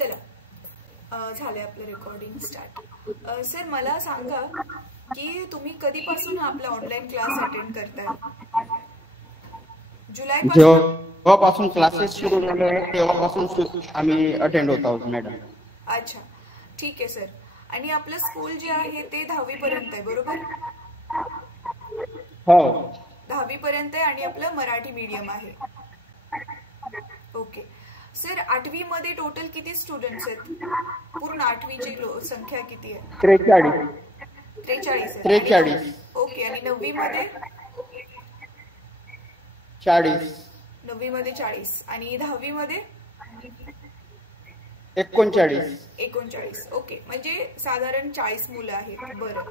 चला झाले आपलं रेकॉर्डिंग स्टार्ट। सर मला सांगा की तुम्ही कधीपासून हा आपला ऑनलाईन क्लास अटेंड करताय? जुलैपासून? जेव्हापासून क्लासेस सुरू झाले तेव्हापासून आम्ही अटेंड होत आहोत मॅडम। अच्छा ठीक आहे सर। आणि आपलं स्कूल जे आहे ते 10वी पर्यंत आहे बरोबर? हो 10वी पर्यंत आहे आणि आपलं मराठी मीडियम आहे। ओके सर 8वी मध्ये टोटल किती स्टुडंट्स आहेत? पूर्ण 8वीची संख्या किती आहे? 43 43 ओके। आणि 9वी मध्ये? 40 9वी मध्ये 40 आणि 10वी मध्ये 39 ओके। म्हणजे साधारण 40 मुलं आहेत। बरं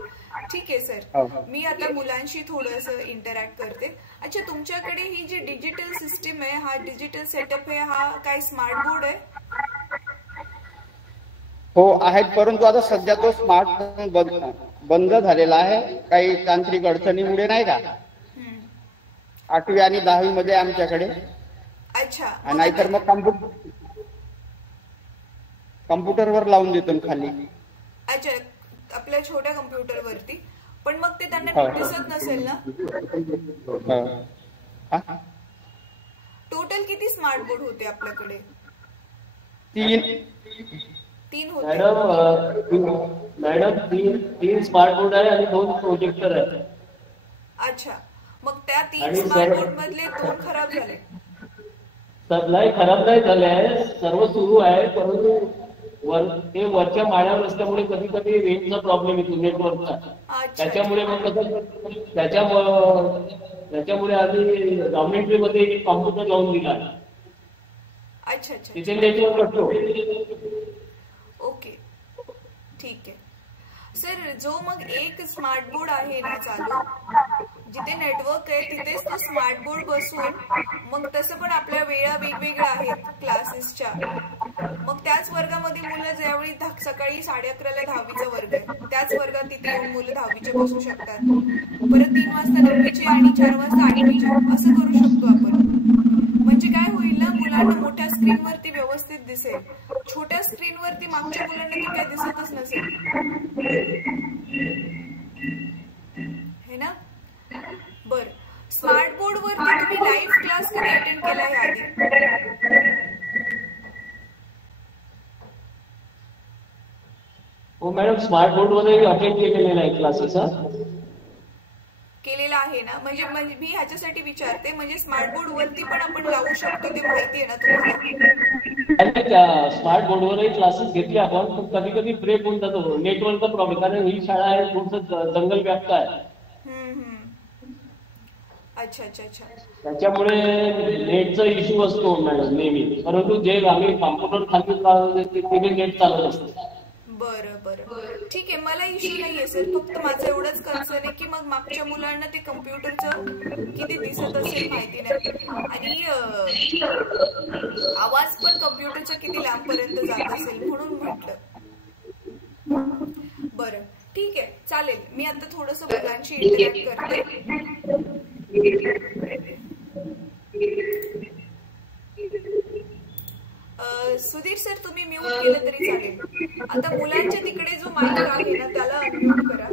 ठीक आहे सर, मी आता मुलांशी थोडंसं इंटरॅक्ट करते। अच्छा तुमच्याकडे ही जी डिजिटल सिस्टीम आहे, हा डिजिटल सेटअप आहे, हा काय स्मार्ट बोर्ड आहे? हो आहेत, परंतु आता सध्या तो स्मार्ट बंद झालेला आहे काही तांत्रिक अडचणीमुळे नाही का। 8वी आणि 10वी मध्ये आमच्याकडे। अच्छा नाहीतर मग कम्प्युटरवर लावून देतो खाली। अच्छा आपल्या छोट्या कम्प्युटर वरती, पण मग ते त्यांना दिसत नसेल ना? टोटल किती स्मार्ट बोर्ड होते आपल्याकडे? 3 होते मॅडम 3 स्मार्ट बोर्ड आहे आणि 2 प्रोजेक्टर आहेत। अच्छा मग त्या 3 स्मार्ट बोर्ड मधले 2 खराब झाले? नाही खराब नाही झाले, सर्व सुरू आहे, परंतु ते वरच्या माळ्यावर असल्यामुळे कधी कधी रेंजचा प्रॉब्लेम येतो नेटवर्कचा। त्याच्यामुळे मग त्याच्यामुळे आम्ही डॉमेंट्री मध्ये कॉम्प्युटर लावून दिला। अच्छा अच्छा तिथे नेटवर्क असतो। ओके ठीक आहे सर। जो मग एक स्मार्ट बोर्ड आहे ना चालू, जिथे नेटवर्क आहे तिथेच तो स्मार्ट बोर्ड बसून मग तसं पण आपल्या वेळा वेगवेगळ्या आहेत क्लासेसच्या, मग त्याच वर्गामध्ये मुलं ज्यावेळी सकाळी 11:30ला 10वीचा वर्ग आहे त्याच वर्गात तिथे येऊन मुलं 10वीचे बसू शकतात, परत 3 वाजता 9वीचे आणि 4 वाजता 8वीचे, असं करू शकतो आपण। म्हणजे काय होईल ना, मुलांना मोठ्या स्क्रीनवरती व्यवस्थित दिसेल, छोट्या स्क्रीनवरती मागच्या मुलांना तर काय दिसतच नसेल है ना। बर स्मार्ट बोर्ड वरती तुम्ही लाईव्ह क्लास कधी अटेंड केलाय आधी? हो मॅडम स्मार्ट बोर्ड वर अटेंड केलेला आहे क्लासेस। केलेला आहे ना, म्हणजे मी ह्याच्यासाठी विचारते, म्हणजे स्मार्ट बोर्ड वरती पण आपण लावू शकतो ते माहिती आहे ना तुम्हाला? स्मार्ट बोर्ड वरही क्लासेस घेतले आपण, पण कधी कधी ब्रेक होऊन जातो नेटवर्कचा प्रॉब्लेम, कारण ही शाळा आहे थोडंसं जंगल व्याप्त आहे। अच्छा अच्छा अच्छा त्याच्यामुळे नेटचा इश्यू असतो मॅडम नेहमी, परंतु जे आम्ही कॉम्प्युटर खाली तिथे नेट चालत असते। बरं बरं ठीक आहे, मला इश्यू नाहीये सर, फक्त माझं एवढंच कन्सर्न आहे की मग मागच्या मुलांना ते कम्प्युटरचं किती दिसत असेल माहिती नाही, आणि आवाज पण कम्प्युटरचा किती लांबपर्यंत जात असेल म्हणून म्हटलं। बरं ठीक आहे चालेल, मी आता थोडंसं मुलांशी इंटरॅक्ट करते। सुधीर सर तुम्ही म्यूट केलं तरी चालेल। आता मुलांच्या तिकडे जो माईक आहे ना त्याला अनम्यूट करा।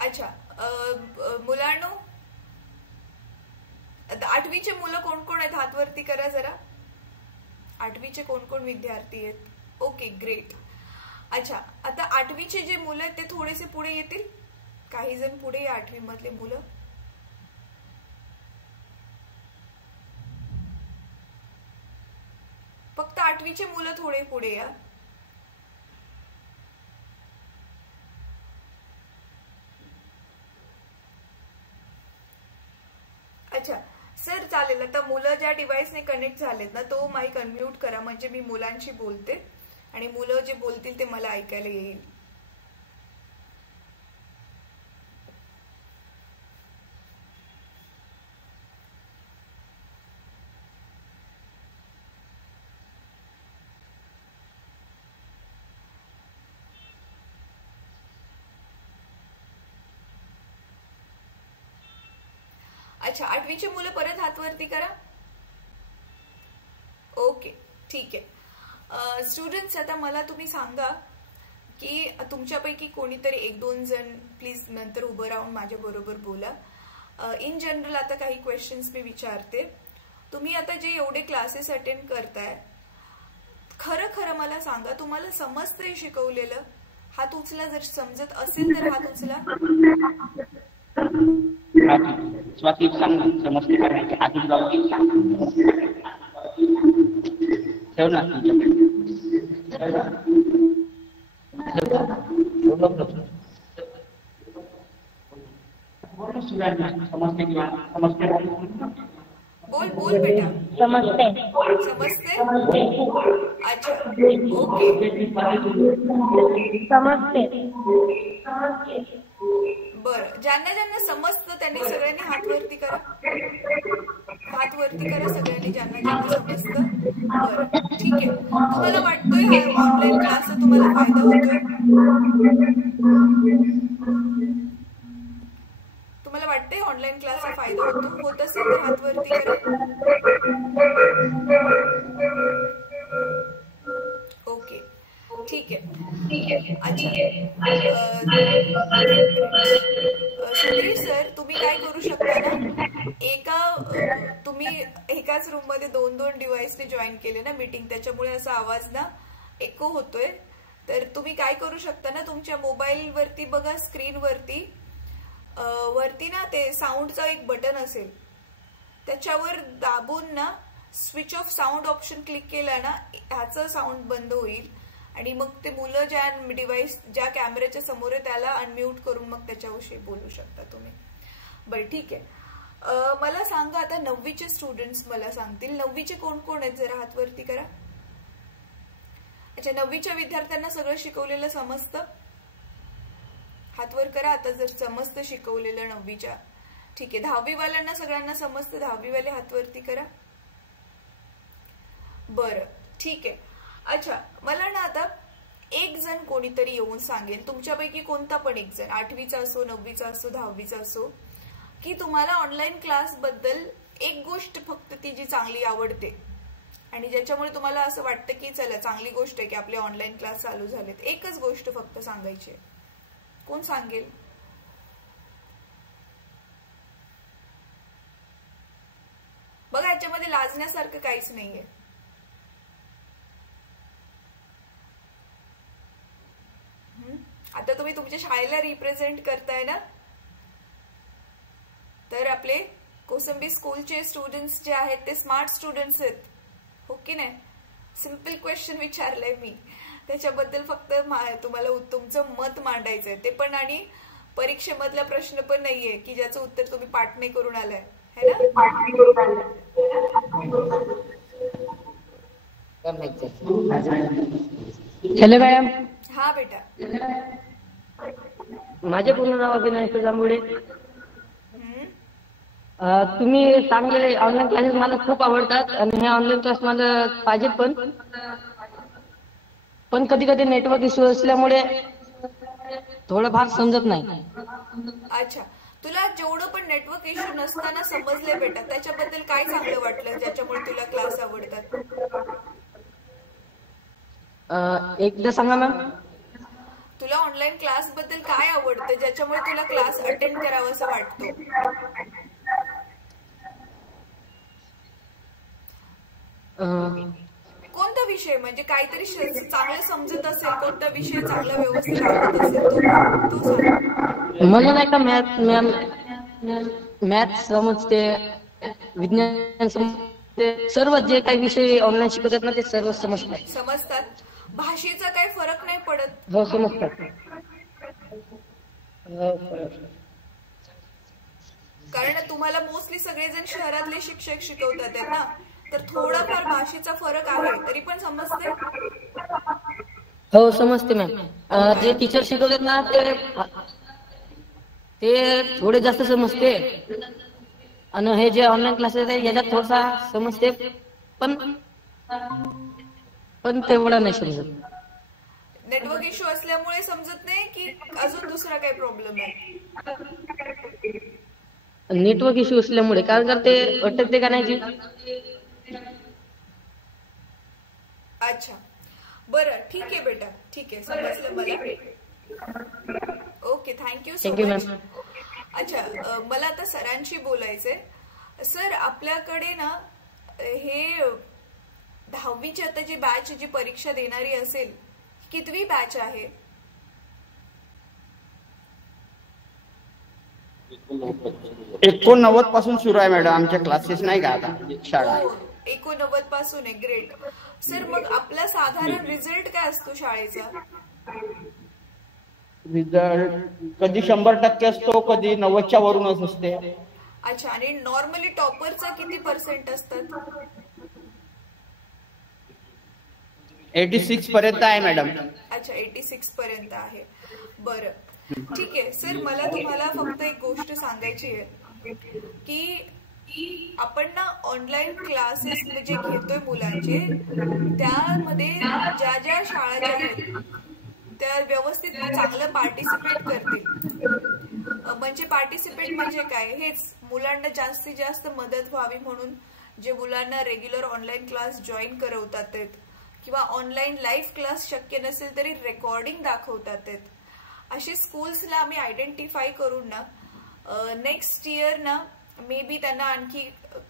अच्छा मुलांनो 8वीचे मुलं कोण कोण आहेत हात वरती करा जरा। 8वीचे कोण कोण विद्यार्थी आहेत? Okay great. अच्छा आता 8वीचे जे मुलं आहेत ते थोडेसे पुढे येतील, काही जण पुढे या 8वी मधले मुलं। फक्त 8वीचे मुलं थोडे पुढे या। अच्छा सर चालेल, आता मुलं ज्या डिव्हाइसने कनेक्ट झालेत ना तो माईक अनम्यूट करा, म्हणजे मी मुलांशी बोलते आणि मुलं जे बोलतील ते मला ऐकायला येईल। अच्छा, 8वीचे मुलं परत हात वरती करा. ओके, ठीक आहे. स्टुडंट्स, आता मला तुम्ही सांगा की तुमच्यापैकी कोणीतरी 1-2 जण प्लीज नंतर उभं राहून माझ्या बरोबर बोला. इन जनरल आता काही क्वेश्चन्स मी विचारते. तुम्ही आता जे एवढे क्लासेस अटेंड करताय, खरं खरं मला सांगा, तुम्हाला समजतंय शिकवलेलं? हात उचला जर समजत असेल तर हात उचला. स्वाती सांग समजते करायचे हात ठेव ना. समजते किंवा समजते? बोल बोल बेटा. समजते. समजते? अच्छा, ओके. समजते. बरं, ज्यांना ज्यांना समजतं त्यांनी सगळ्यांनी हात वरती करा. हात वरती करा सगळ्यांनी, ज्यांना ज्यांना समजतं. बरं, ठीक आहे. तुम्हाला वाटतोय हा ऑनलाईन क्लासचा तुम्हाला फायदा होतोय? तुम्हाला वाटतंय ऑनलाईन क्लासचा फायदा होतो? होत असेल तर हात वरती करा. ओके, ठीक आहे. अच्छा, सुधीर सर, तुम्ही काय करू शकता ना, तुम्ही एकाच रूम मध्ये 2-2 डिव्हाइसने जॉईन केले ना मीटिंग, त्याच्यामुळे असा आवाज ना एको होतोय. तर तुम्ही काय करू शकता ना, तुमच्या मोबाईल वरती बघा, स्क्रीन वरती ना ते साऊंडचं एक बटन असेल, त्याच्यावर दाबून ना switch off sound option click केला ना, ह्याचं साऊंड बंद होईल आणि मग ते मुलं ज्या डिव्हाइस ज्या कॅमेऱ्याच्या समोर आहे त्याला अनम्यूट करून मग त्याच्याविषयी बोलू शकता तुम्ही. बरं, ठीक आहे. मला सांगा आता 9वीचे स्टुडंट्स मला सांगतील. 9वीचे कोण कोण आहेत जरा हात वरती करा. अच्छा, 9वीच्या विद्यार्थ्यांना सगळं शिकवलेलं समजतं? हात वर करा आता जर समजतं शिकवलेलं 9वीच्या. ठीक आहे. 10वी वाल्यांना सगळ्यांना समजतं? 10वी वाले हात वरती करा. बरं, ठीक आहे. अच्छा, मला ना आता एक जण कोणीतरी येऊन सांगेल, तुमच्यापैकी कोणता पण एक जण, 8वीचा असो, 9वीचा असो, 10वीचा असो, की तुम्हाला ऑनलाईन क्लास बद्दल एक गोष्ट फक्त ती जी चांगली आवडते आणि ज्याच्यामुळे तुम्हाला असं वाटतं की चला चांगली गोष्ट आहे की आपले ऑनलाईन क्लास चालू झालेत. एकच गोष्ट फक्त सांगायची. कोण सांगेल? बघा, याच्यामध्ये लाजण्यासारखं काहीच नाहीये. आता तुम्ही तुमच्या शाळेला रिप्रेझेंट करताय ना, तर आपले कोसंबी स्कूलचे स्टुडंट्स जे आहेत ते स्मार्ट स्टुडंट्स आहेत, हो की नाही? सिंपल क्वेश्चन विचारलंय मी, त्याच्याबद्दल फक्त तुम्हाला तुमचं मत मांडायचंय. ते पण आणि परीक्षेमधला प्रश्न पण नाहीये की ज्याचं उत्तर तुम्ही पाठ नाही करून आलाय, है ना? Hello madam. हा बेटा. माझे पूर्ण नाव अभिनय जांभुडे. तुम्ही सांगलेले ऑनलाईन क्लासेस मला खूप आवडतात आणि हे ऑनलाईन क्लास मला पाहिजे, पण कधी कधी नेटवर्क इश्यू असल्यामुळे थोडंफार समजत नाही. अच्छा, तुला जेवढं पण नेटवर्क इश्यू नसताना समजले बेटा, त्याच्याबद्दल काय चांगलं वाटलं ज्याच्यामुळे तुला क्लास आवडतात? एकदा सांगा मॅम. तुला ऑनलाईन क्लास बद्दल काय आवडतं ज्याच्यामुळे तुला क्लास अटेंड करावा असं वाटतो? कोणता विषय, म्हणजे काहीतरी चांगलं समजत असेल, कोणता विषय चांगला व्यवस्थित आवडत असेल तो सांग. मला नाही का मॅथ समजते, विज्ञान समजते, सर्व जे काही विषय ऑनलाईन शिकवतात ना ते सर्व समजतात. भाषेचा काही फरक नाही पडत? हो, समजतात. कारण तुम्हाला मोस्टली सगळेजण शहरातले शिक्षक शिकवतात ना, तर थोडाफार भाषेचा फरक आहे, तरी पण समजते? हो, समजते मॅम. जे टीचर शिकवतात ना ते थोडे जास्त समजते आणि हे जे ऑनलाईन क्लासेस आहे याच्यात थोडासा समजते, पण तेवढा नाही समजत. नेटवर्क इश्यू असल्यामुळे समजत नाही की अजून दुसरा काही प्रॉब्लेम आहे? नेटवर्क इश्यू असल्यामुळे कारण का ते अटकते का नाही जी. अच्छा बरं ठीक आहे बेटा, ठीक आहे, समजलं मला. Okay, thank you so thank you much. Ma'am. अच्छा मला आता सरांशी बोलायचंय. सर आपल्याकडे ना हे 10वीची आता जी बॅच जी परीक्षा देणारी असेल, कितवी बॅच आहे? 89 पासून सुरू आहे मॅडम आमच्या क्लासेस, नाही का आता शाळा. 89 पासून आहे, ग्रेट. सर मग आपला साधारण रिझल्ट काय असतो शाळेचा? रिझल्ट कधी 100% असतो, कधी 90च्या वरूनच असते. अच्छा, आणि नॉर्मली टॉपरचा किती पर्सेंट असतात? 86 पर्यंत आहे मॅडम. अच्छा, 86 पर्यंत आहे. बरं ठीक आहे सर, मला तुम्हाला फक्त एक गोष्ट सांगायची आहे की आपण ना ऑनलाईन क्लासेस जे घेतोय मुलांचे, त्यामध्ये ज्या ज्या शाळा ज्या आहेत त्या व्यवस्थित चांगलं पार्टिसिपेट करतील. म्हणजे पार्टिसिपेट म्हणजे काय, हेच मुलांना जास्तीत जास्त मदत व्हावी म्हणून जे मुलांना रेग्युलर ऑनलाईन क्लास जॉईन करवतात किंवा ऑनलाईन लाईव्ह क्लास शक्य नसेल तरी रेकॉर्डिंग दाखवतात, असे स्कूल्सला आम्ही आयडेंटिफाय करून ना नेक्स्ट इयर ना मे बी त्यांना आणखी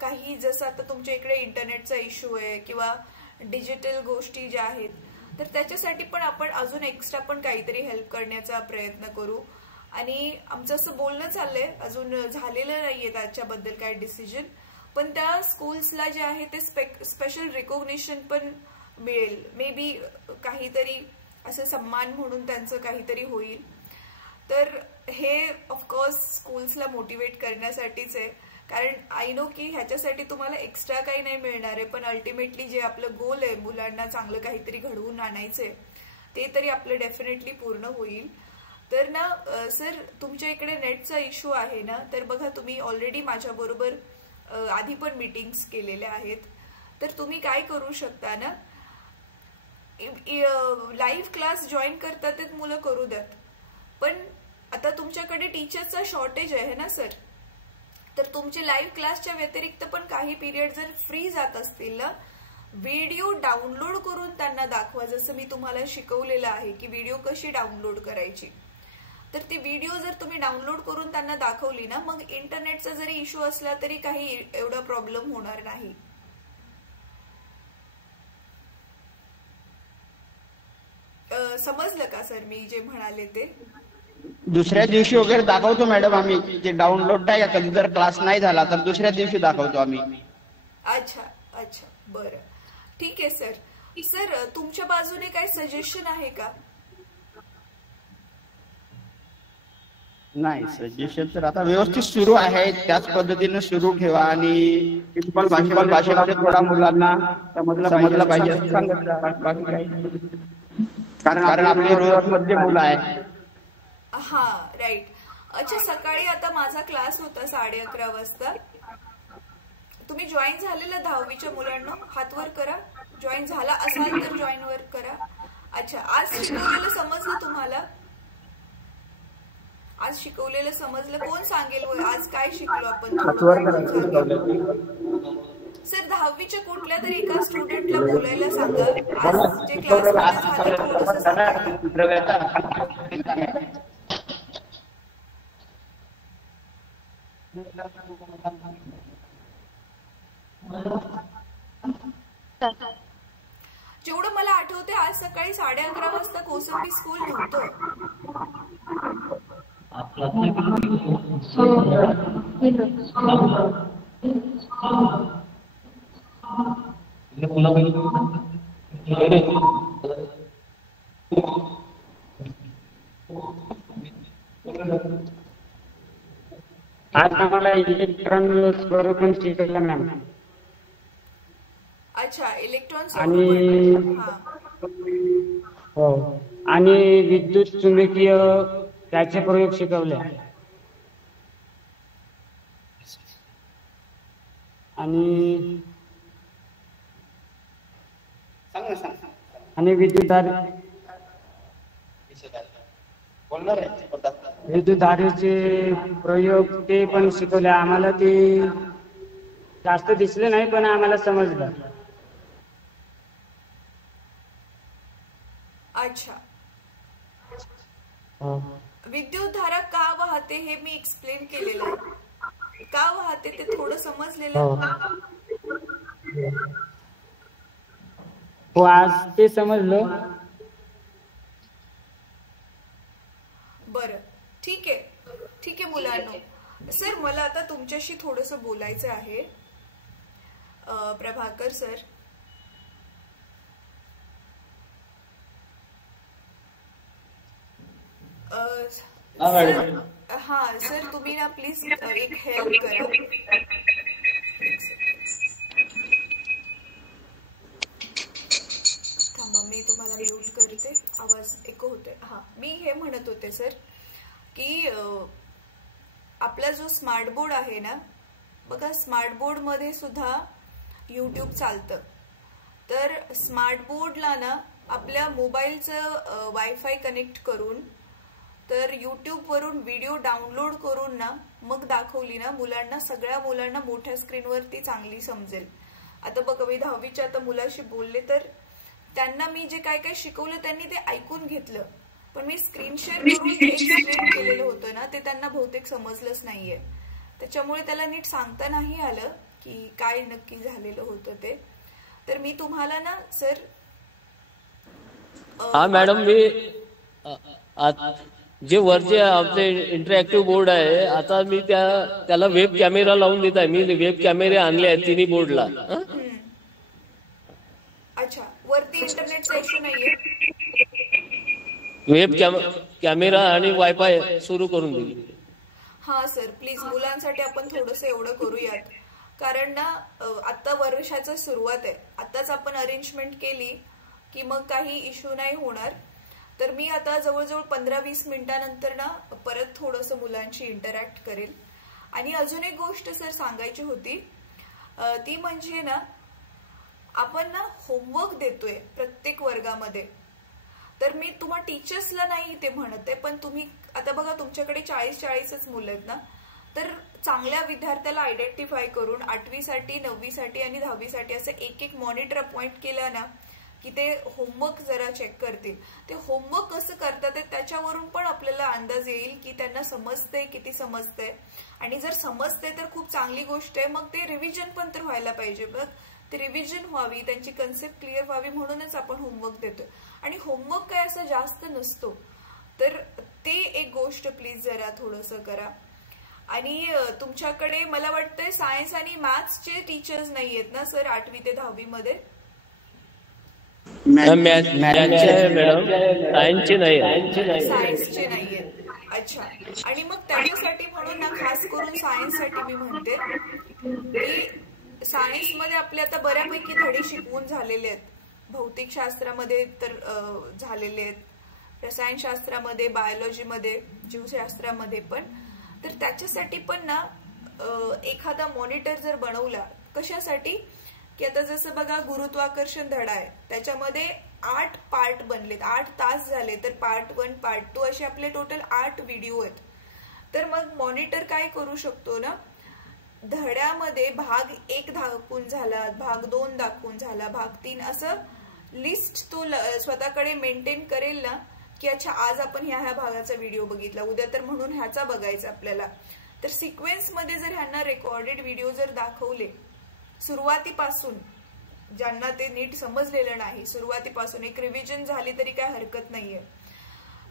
काही, जसं आता तुमच्या इकडे इंटरनेटचा इश्यू आहे किंवा डिजिटल गोष्टी ज्या आहेत, तर त्याच्यासाठी पण आपण अजून एक्स्ट्रा पण काहीतरी हेल्प करण्याचा प्रयत्न करू. आणि आमचं असं बोलणं चाललंय, अजून झालेलं नाहीये त्याच्याबद्दल काय डिसिजन, पण त्या स्कूल्सला जे आहे ते स्पेशल रिकॉग्निशन पण मिळेल. मे बी काहीतरी असं सन्मान म्हणून त्यांचं काहीतरी होईल. तर हे ऑफकोर्स स्कूल्सला मोटिवेट करण्यासाठीच आहे, कारण आय नो की ह्याच्यासाठी तुम्हाला एक्स्ट्रा काही नाही मिळणार आहे, पण अल्टिमेटली जे आपलं गोल आहे मुलांना चांगलं काहीतरी घडवून आणायचंय ते तरी आपलं डेफिनेटली पूर्ण होईल. तर ना सर तुमच्या इकडे नेटचा इश्यू आहे ना, तर बघा तुम्ही ऑलरेडी माझ्याबरोबर आधी पण मीटिंग्स केलेल्या आहेत, तर तुम्ही काय करू शकता ना, लाईव्ह क्लास जॉईन करतात ते मुलं करू द्यात, पण आता तुमच्याकडे टीचरचा शॉर्टेज आहे ना सर, तर तुमचे लाईव्ह क्लासच्या व्यतिरिक्त पण काही पिरियड जर फ्री जात असतील ना, व्हिडिओ डाउनलोड करून त्यांना दाखवा. जसं मी तुम्हाला शिकवलेलं आहे की व्हिडिओ कशी डाउनलोड करायची, तर ती व्हिडिओ जर तुम्ही डाउनलोड करून त्यांना दाखवली ना, मग इंटरनेटचा जरी इश्यू असला तरी काही एवढा प्रॉब्लेम होणार नाही. समजलं का सर मी जे म्हणाले ते? दुसऱ्या दिवशी वगैरे दाखवतो मॅडम आम्ही, ते डाउनलोड नाही का, कधी जर क्लास नाही झाला तर दुसऱ्या दिवशी दाखवतो आम्ही. अच्छा अच्छा, बरं ठीक आहे सर. सर तुमच्या बाजूने काय सजेशन आहे का? नाही, सजेशन तर आता व्यवस्थित सुरू आहे, त्याच पद्धतीने सुरू ठेवा आणि सिंपल भाषेमध्ये थोडा मुलांना समजलं पाहिजे असं सांगितलं, बाकी काही. कारण आपले रोज मध्ये मुलं आहेत. हा राईट. अच्छा, सकाळी आता माझा क्लास होता 11:30 वाजता. तुम्ही जॉईन झालेल्या 10वीच्या मुलांना हात वर करा, जॉईन झाला असाल तर जॉईन वर करा. अच्छा, आज शिकवलेलं समजलं तुम्हाला? आज शिकवलेलं समजलं? कोण सांगेल आज काय शिकलो आपण? सर 10वीच्या कुठल्या तरी एका स्टुडंटला बोलायला सांगा, आज जे क्लासमध्ये झालं थोडंसं सांगा. जेवढं मला आठवते आज सकाळी 11:30 वाजता कोसंबी स्कूल नव्हतं. आज आम्हाला इलेक्ट्रॉनिक्स बरोबर शिकवलं मॅम. अच्छा, इलेक्ट्रॉनिक्स आणि हो, आणि विद्युत चुंबकीय त्याचे प्रयोग शिकवले, आणि विद्युत बोलणार आहे. विद्युतधारेचे प्रयोग ते पण शिकवले आम्हाला. ते जास्त दिसले नाही पण आम्हाला समजलं. अच्छा. विद्युत धारा का वाहते हे मी एक्सप्लेन केलेलं आहे. का वाहते ते थोडं समजलेलं. हो आज ते समजलं. बरं ठीक आहे मुलांनो. सर मला आता तुमच्याशी थोडंसं बोलायचं आहे. प्रभाकर सर, हा सर तुम्ही ना प्लीज एक हेल्प करा. थांबा मी तुम्हाला म्यूट करते, आवाज एको होते. हा मी हे म्हणत होते सर की आपला जो स्मार्ट बोर्ड आहे ना बघा, स्मार्ट बोर्ड मध्ये सुद्धा यूट्यूब चालतं. तर स्मार्ट बोर्डला ना आपल्या मोबाईलचं वायफाय कनेक्ट करून तर यूट्यूब वरून व्हिडिओ डाउनलोड करून ना मग दाखवली ना मुलांना, सगळ्या मुलांना मोठ्या स्क्रीनवरती चांगली समजेल. आता बघा मी 10वीच्या आता मुलाशी बोलले तर त्यांना मी जे काय काय शिकवलं त्यांनी ते ऐकून घेतलं, पण मी स्क्रीन शेअर करून जे एक्सप्लेन केलेलं होतं ना ते त्यांना बहुतेक समजलंच नाहीये. त्याच्यामुळे त्याला नीट सांगता नाही आलं की काय नक्की झालेलं होतं ते. तर मी तुम्हाला ना सर हा मॅडम, मी जे वरचे आपले इंटरॅक्टिव्ह बोर्ड आहे आता मी त्याला वेब कॅमेरा लावून देत आहे. मी वेब कॅमेरे आणले आहेत तिन्ही बोर्डला. अच्छा, वरती इंटरनेटचा इश्यू नाहीये. वेब कॅमेरा आणि वायफाय सुरू करून दिली. हा सर प्लीज मुलांसाठी आपण थोडंसं एवढं करूयात, कारण ना आता वर्षाची सुरुवात आहे. आताच आपण अरेंजमेंट केली की मग काही इश्यू नाही होणार. तर मी आता जवळजवळ 15-20 मिनिटांनंतर ना परत थोडंसं मुलांशी इंटरॅक्ट करेल. आणि अजून एक गोष्ट सर सांगायची होती, ती म्हणजे ना आपण ना होमवर्क देतोय प्रत्येक वर्गामध्ये. तर मी तुम्हा टीचर्सला नाही ते म्हणत आहे, पण तुम्ही आता बघा तुमच्याकडे 40-40च मुलं आहेत ना, तर चांगल्या विद्यार्थ्याला आयडेंटिफाय करून 8वी साठी 9वी साठी आणि 10वी साठी असं एक मॉनिटर अपॉइंट केलं ना की ते होमवर्क जरा चेक करतील. ते होमवर्क कसं करतात त्याच्यावरून पण आपल्याला अंदाज येईल की त्यांना समजतंय किती समजतंय. आणि जर समजतंय तर खूप चांगली गोष्ट आहे. मग ते रिव्हिजन पण तर व्हायला पाहिजे. बघ ते रिव्हिजन व्हावी, त्यांची कन्सेप्ट क्लिअर व्हावी म्हणूनच आपण होमवर्क देतोय. आणि होमवर्क काय असं जास्त नसतो. तर ते एक गोष्ट प्लीज जरा थोडंसं करा. आणि तुमच्याकडे मला वाटतंय सायन्स आणि मॅथ्सचे टीचर्स नाही आहेत ना सर 8वी ते 10वी मध्ये. सायन्सचे नाहीयेत. अच्छा. आणि मग त्याच्यासाठी म्हणून ना खास करून सायन्ससाठी मी म्हणते की सायन्स मध्ये आपले आता बऱ्यापैकी धडे शिकवून झालेले आहेत. भौतिकशास्त्रामध्ये तर झालेले आहेत, रसायनशास्त्रामध्ये, बायोलॉजीमध्ये, जीवशास्त्रामध्ये पण. तर त्याच्यासाठी पण ना एखादा मॉनिटर जर बनवला, कशासाठी की आता जसं बघा गुरुत्वाकर्षण धडा आहे, त्याच्यामध्ये 8 पार्ट बनलेत, 8 तास झाले. तर पार्ट 1 पार्ट 2 असे आपले टोटल 8 व्हिडिओ आहेत. तर मग मॉनिटर काय करू शकतो ना, धड्यामध्ये भाग 1 दाखवून झाला, भाग 2 दाखवून झाला, भाग 3 असं लिस्ट तो स्वतःकडे मेंटेन करेल ना की अच्छा आज आपण ह्या भागाचा व्हिडिओ बघितला, उद्या तर म्हणून ह्याचा बघायचा आपल्याला. तर सिक्वेन्स मध्ये जर ह्यांना रेकॉर्डेड व्हिडिओ जर दाखवले सुरुवातीपासून, ज्यांना ते नीट समजलेलं नाही, सुरुवातीपासून एक रिव्हिजन झाली तरी काय हरकत नाहीये,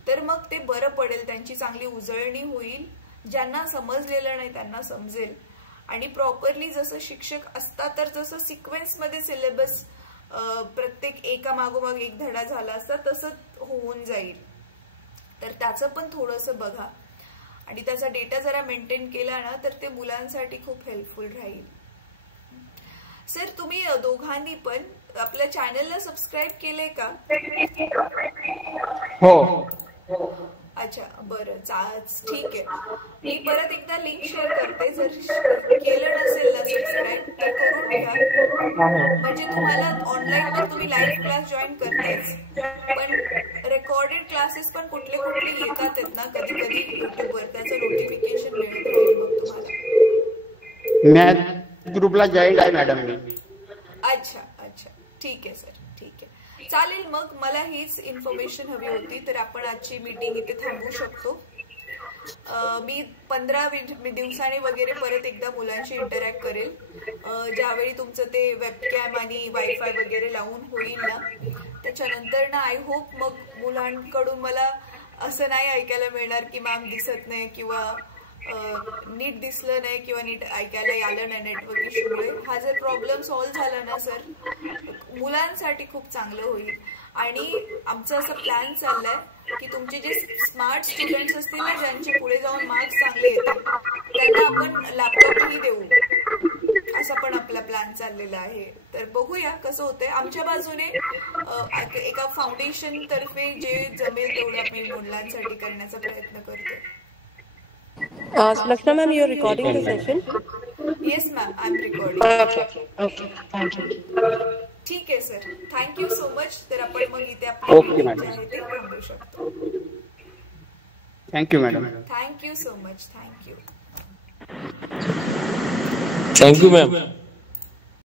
तर मग ते बरं पडेल. त्यांची चांगली उजळणी होईल. ज्यांना समजलेलं नाही त्यांना समजेल. आणि प्रॉपरली जसं शिक्षक असतात तर जसं सिक्वेन्स मध्ये सिलेबस प्रत्येक एका मागोमाग एक धडा झाला असता तसं होऊन जाईल. तर त्याचं पण थोडंसं बघा आणि त्याचा डेटा जरा मेंटेन केला ना तर ते मुलांसाठी खूप हेल्पफुल राहील. सर तुम्ही दोघांनी पण आपल्या चॅनलला सबस्क्राईब केलंय का? हो. अच्छा बरं, ठीक आहे. मी परत एकदा लिंक शेअर करते, जर केलं नसेल ना सबस्क्राईब तर करून घ्या. म्हणजे तुम्हाला ऑनलाईन तर तुम्ही लाईव्ह क्लास जॉईन करतायच, पण रेकॉर्डेड क्लासेस पण कुठले कुठले येतात आहेत ना कधी कधी युट्यूबवर, त्याचं नोटिफिकेशन मिळत राहील मग तुम्हाला. मॅथ ग्रुपला जॉईन आहे मॅडम मी. अच्छा अच्छा, ठीक आहे सर, ठीक आहे, चालेल. मग मला हीच इन्फॉर्मेशन हवी होती, तर आपण आजची मीटिंग इथे थांबवू शकतो. मी 15 दिवसांनी वगैरे परत एकदा मुलांशी इंटरॅक्ट करेल, ज्यावेळी तुमचं ते वेबकॅम आणि वायफाय वगैरे लावून होईल ना, त्याच्यानंतर ना आय होप मग मुलांकडून मला असं नाही ऐकायला मिळणार की मॅम दिसत नाही किंवा नीट दिसलं नाही किंवा नीट ऐकायला आलं नाही नेटवर्क इश्यूमुळे. हा जर प्रॉब्लेम सॉल्व्ह झाला ना सर, मुलांसाठी खूप चांगलं होईल. आणि आमचा असा प्लॅन चाललाय की तुमचे जे स्मार्ट स्टुडंट्स असतील ना, ज्यांचे पुढे जाऊन मार्क्स चांगले येतील, त्यांना आपण लॅपटॉपही देऊ, असा पण आपला प्लॅन चाललेला आहे. तर बघूया कसं होतंय. आमच्या बाजूने एका फाउंडेशन तर्फे जे जमेल तेवढं आम्ही मुलांसाठी करण्याचा प्रयत्न करतोय. Lakshna ma'am, you're recording the session? Yes ma'am, I'm recording. Okay, thank you. ठीक आहे सर, थँक्यू सो मच. तर आपण मग इथे आपली मॅडम, आहे ते थांबवू शकतो. Thank you madam. Thank you so much, thank you. Thank you ma'am.